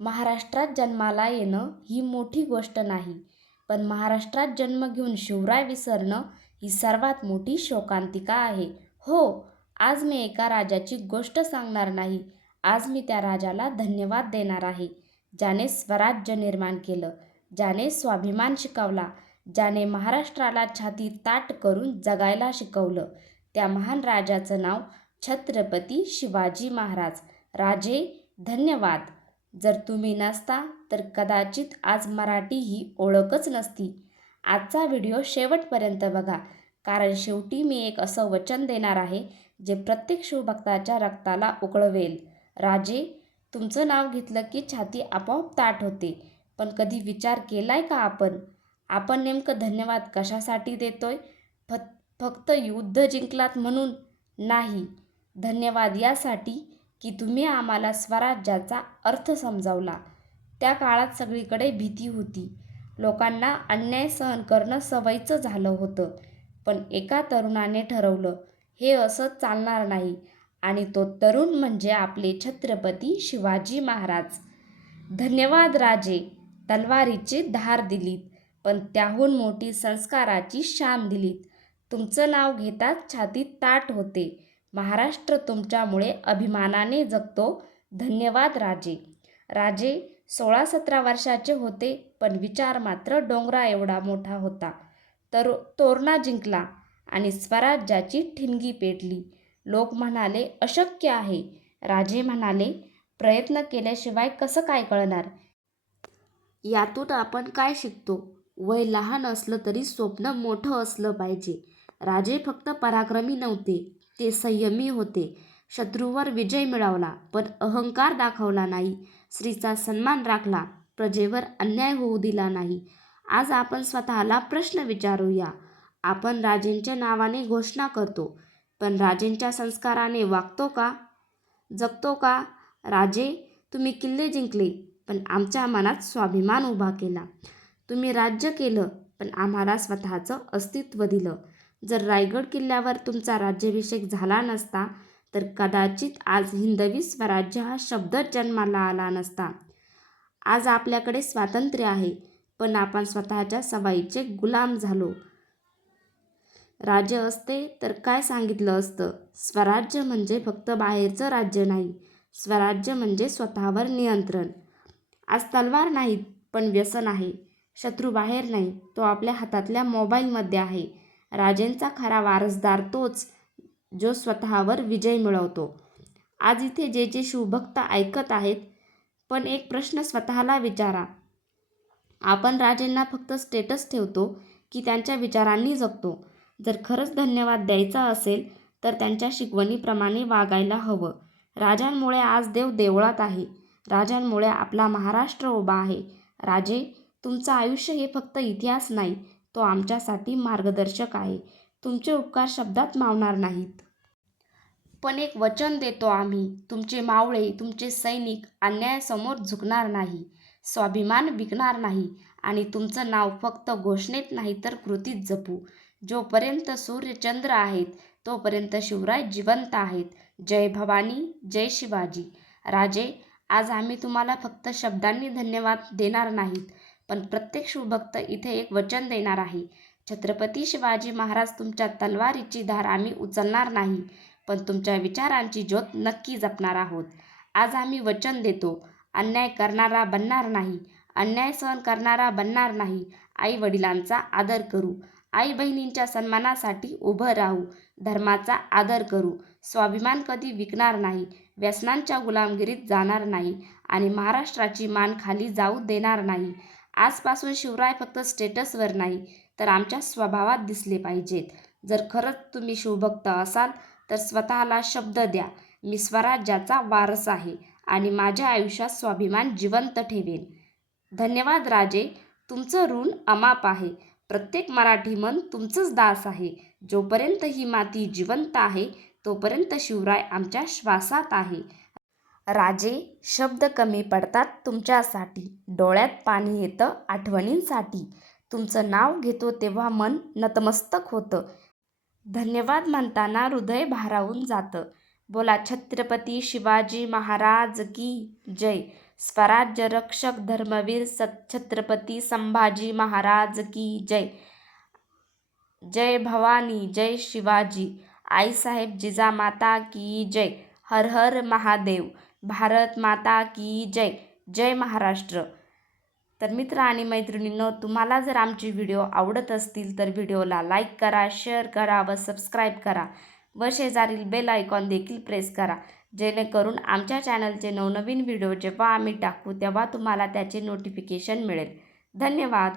महाराष्ट्रात जन्माला येणं ही मोठी गोष्ट नाही, पण महाराष्ट्रात जन्म घेऊन शिवराय विसरणं ही सर्वात मोठी शोकांतिका आहे. हो, आज मी एका राजाची गोष्ट सांगणार नाही. आज मी त्या राजाला धन्यवाद देणार आहे, ज्याने स्वराज्य निर्माण केलं, ज्याने स्वाभिमान शिकवला, ज्याने महाराष्ट्राला छाती ताठ करून जगायला शिकवलं. त्या महान राजाचं नाव छत्रपती शिवाजी महाराज. राजे, धन्यवाद. जर तुम्ही नसता तर कदाचित आज मराठी ही ओळखच नसती. आजचा व्हिडिओ शेवटपर्यंत बघा, कारण शेवटी मी एक असं वचन देणार आहे जे प्रत्येक शिवभक्ताच्या रक्ताला उकळवेल. राजे, तुमचं नाव घेतलं की छाती आपोआप ताठ होते. पण कधी विचार केलाय का आपण नेमकं धन्यवाद कशासाठी देतोय? फक्त युद्ध जिंकलात म्हणून नाही. धन्यवाद यासाठी की तुम्ही आम्हाला स्वराज्याचा अर्थ समजावला. त्या काळात सगळीकडे भीती होती. लोकांना अन्याय सहन करणं सवयीचं झालं होतं. पण एका तरुणाने ठरवलं, हे असं चालणार नाही. आणि तो तरुण म्हणजे आपले छत्रपती शिवाजी महाराज. धन्यवाद राजे. तलवारीची धार दिलीत, पण त्याहून मोठी संस्काराची शान दिलीत. तुमचं नाव घेताच छाती ताठ होते. महाराष्ट्र तुमच्यामुळे अभिमानाने जगतो. धन्यवाद राजे. राजे 16-17 वर्षाचे होते, पण विचार मात्र डोंगरा एवढा मोठा होता. तोरणा जिंकला आणि स्वराज्याची ठिणगी पेटली. लोक म्हणाले अशक्य आहे. राजे म्हणाले, प्रयत्न केल्याशिवाय कसं काय कळणार? यातून आपण काय शिकतो? वय लहान असलं तरी स्वप्न मोठं असलं पाहिजे. राजे फक्त पराक्रमी नव्हते, ते संयमी होते. शत्रूवर विजय मिळवला, पण अहंकार दाखवला नाही. स्त्रीचा सन्मान राखला, प्रजेवर अन्याय होऊ दिला नाही. आज आपण स्वतःला प्रश्न विचारूया. आपण राजेंच्या नावाने घोषणा करतो, पण राजेंच्या संस्काराने वागतो का? जगतो का? राजे, तुम्ही किल्ले जिंकले, पण आमच्या मनात स्वाभिमान उभा केला. तुम्ही राज्य केलं, पण आम्हाला स्वतःचं अस्तित्व दिलं. जर रायगड किल्ल्यावर तुमचा राज्याभिषेक झाला नसता तर कदाचित आज हिंदवी स्वराज्य हा शब्दच जन्माला आला नसता. आज आपल्याकडे स्वातंत्र्य आहे, पण आपण स्वतःच्या सवयीचे गुलाम झालो. राजे असते तर काय सांगितलं असतं? स्वराज्य म्हणजे फक्त बाहेरचं राज्य नाही. स्वराज्य म्हणजे स्वतःवर नियंत्रण. आज तलवार नाहीत, पण व्यसन आहे. शत्रू बाहेर नाही, तो आपल्या हातातल्या मोबाईलमध्ये आहे. राजेंचा खरा वारसदार तोच, जो स्वतःवर विजय मिळवतो. आज इथे जे शिवभक्त ऐकत आहेत, पण एक प्रश्न स्वतःला विचारा. आपण राजेंना फक्त स्टेटस ठेवतो की त्यांच्या विचारांनी जगतो? जर खरंच धन्यवाद द्यायचा असेल तर त्यांच्या शिकवणीप्रमाणे वागायला हवं. राजांमुळे आज देव देवळात आहे. राजांमुळे आपला महाराष्ट्र उभा आहे. राजे, तुमचं आयुष्य हे फक्त इतिहास नाही, तो आमच्यासाठी मार्गदर्शक आहे. तुमचे उपकार शब्दात मावणार नाहीत. पण एक वचन देतो आम्ही, तुमचे मावळे, तुमचे सैनिक अन्यायासमोर झुकणार नाही, स्वाभिमान विकणार नाही आणि तुमचं नाव फक्त घोषणेत नाही तर कृतीत जपू. जोपर्यंत सूर्यचंद्र आहेत, तोपर्यंत शिवराय जिवंत आहेत. जय भवानी, जय शिवाजी. राजे, आज आम्ही तुम्हाला फक्त शब्दांनी धन्यवाद देणार नाहीत, पण प्रत्येक शिवभक्त इथे एक वचन देणार आहे. छत्रपती शिवाजी महाराज, तुमच्या तलवारीची धार आम्ही उचलणार नाही, पण तुमच्या विचारांची ज्योत नक्की जपणार आहोत. आज आम्ही वचन देतो, अन्याय करणारा बनणार नाही, अन्याय सहन करणारा बनणार नाही. आई वडिलांचा आदर करू, आई बहिणींच्या सन्मानासाठी उभं राहू, धर्माचा आदर करू, स्वाभिमान कधी विकणार नाही, व्यसनांच्या गुलामगिरीत जाणार नाही आणि महाराष्ट्राची मान खाली जाऊ देणार नाही. आजपासून शिवराय फक्त स्टेटसवर नाही तर आमच्या स्वभावात दिसले पाहिजेत. जर खरंच तुम्ही शिवभक्त असाल तर स्वतःला शब्द द्या, मी स्वराज्याचा वारस आहे आणि माझ्या आयुष्यात स्वाभिमान जिवंत ठेवेन. धन्यवाद राजे, तुमचं ऋण अमाप आहे. प्रत्येक मराठी मन तुमचंच दास आहे. जोपर्यंत ही माती जिवंत आहे, तोपर्यंत शिवराय आमच्या श्वासात आहे. राजे, शब्द कमी पडतात तुमच्यासाठी, डोळ्यात पाणी येतं आठवणींसाठी. तुमचं नाव घेतो तेव्हा मन नतमस्तक होतं. धन्यवाद म्हणताना हृदय भारावून जातं. बोला छत्रपती शिवाजी महाराज की जय. स्वराज्य रक्षक धर्मवीर छत्रपती संभाजी महाराज की जय. जय भवानी, जय शिवाजी. आईसाहेब जिजामाता की जय. हर हर महादेव. भारत माता की जय. जय महाराष्ट्र. तर मित्र आणि मैत्रिणींनो, तुम्हाला जर आमचे व्हिडिओ आवडत असतील तर व्हिडिओला लाईक करा, शेअर करा व सबस्क्राईब करा व शेजारील बेल आयकॉन देखील प्रेस करा, जेणेकरून आमच्या चॅनलचे नवनवीन व्हिडिओ जेव्हा आम्ही टाकू तेव्हा तुम्हाला त्याचे नोटिफिकेशन मिळेल. धन्यवाद.